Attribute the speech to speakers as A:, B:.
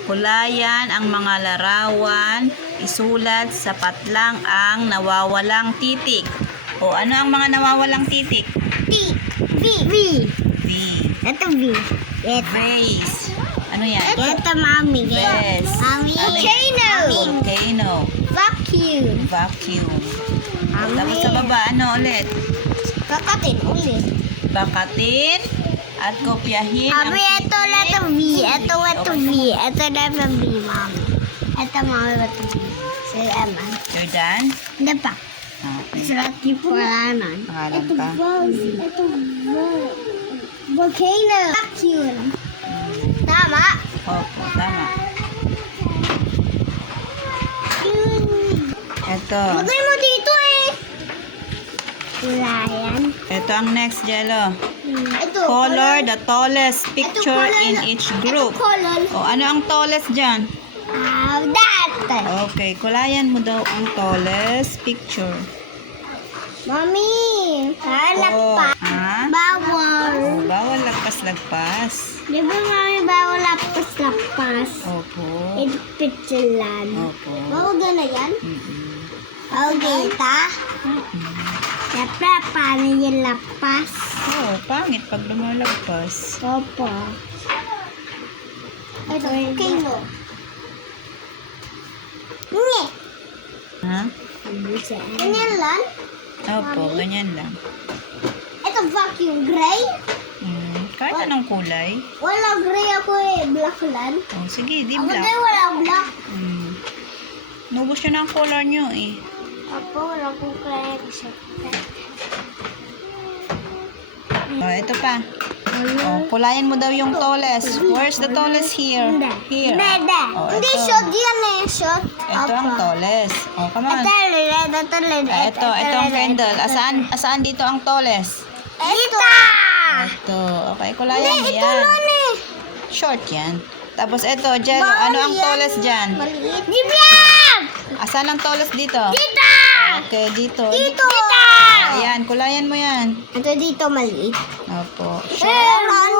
A: Hulayan ang mga larawan. Isulat sa patlang ang nawawalang titik. O ano ang mga nawawalang titik?
B: T. V. V.
A: V.
B: Ito V. Ito.
A: Vase. Ano yan?
B: Ito mami.
A: Vase.
B: Mami.
A: Ano yan?
B: Volcano.
A: Volcano.
B: Vacuum.
A: Vacuum.
B: Mami.
A: Tapos sa baba, ano ulit?
B: Kakatin ulit.
A: Bakatin at kopyahin ang
B: Mami, ito letter V. Ito letter V. Ito letter V, mami. Ito mami letter V. Si Emma.
A: You're done?
B: Hindi pa.
A: Okay.
B: Sulat di pulanan.
A: Pangalan pa.
B: Ito volcano. Vacuum. Tama.
A: Opo, tama. Ito.
B: Lagay mo dito eh. Hulayan.
A: Ito ang next, Jello.
B: Ito.
A: Color the tallest picture
B: color
A: in
B: na-
A: each group.
B: Ito color.
A: O, ano ang tallest dyan?
B: That.
A: Okay, kulayan mo daw ang tallest picture.
B: Mami. Halap pa.
A: Ha?
B: Bawal.
A: O, bawal lagpas-lagpas.
B: Di ba mami bawal lapas-lapas?
A: Opo.
B: Picturelan.
A: Opo.
B: Bawal na yan?
A: Mm-mm.
B: Bawal ganita? Siyempre, paano yung lapas?
A: Oo, pangit pag lumalagpas.
B: Opo. Ito, volcano. Nye.
A: Ha?
B: Ganyan lang.
A: Opo, ganyan lang.
B: Ito, vacuum. Gray?
A: Kahit anong kulay.
B: Wala gray ako eh. Black lang.
A: O, sige, di
B: Ako
A: black.
B: din wala black.
A: Nubos nyo na ang color nyo eh.
B: Apo, wala akong gray.
A: O, ito pa. O, kulayan mo daw yung tallest. Where's the tallest here? Here.
B: Hindi.
A: O,
B: Hindi,
A: ito.
B: shot yan eh. Shot.
A: Ito ang tallest. O, come on.
B: Ito, red.
A: Ito ang candle. Asaan dito ang tallest?
B: Ito.
A: Ito. Okay, kulayan mo
B: Ito
A: yan.
B: lang eh.
A: Short yan. Tapos ito, Jello, ano ang tallest dyan?
B: Maliit. Dibyang!
A: Asan ang tallest dito?
B: Dita!
A: Okay, dito.
B: Dito!
A: Ayan, kulayan mo yan.
B: Ito dito maliit.
A: Opo.
B: Meron